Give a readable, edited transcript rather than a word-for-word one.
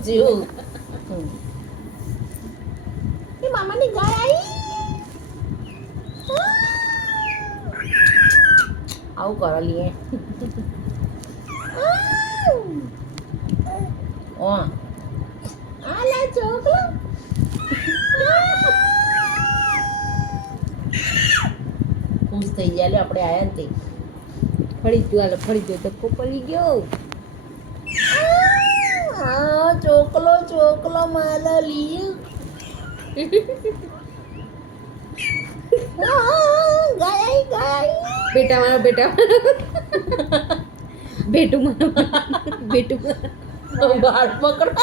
જેવું એ મામાની ગાય આવી આવું કરો લીએ ઓ આ લે ચોકલો ખુશ થઈ ગયા લે આપણે આયા ને તે ફળી ગયો હાલો ફળી ગયો ધક્કો પડી ગયો હા ચોકલો ચોકલો મારા લીએ ગાય ગાય બેટા મારો બેટું બાળ પકડ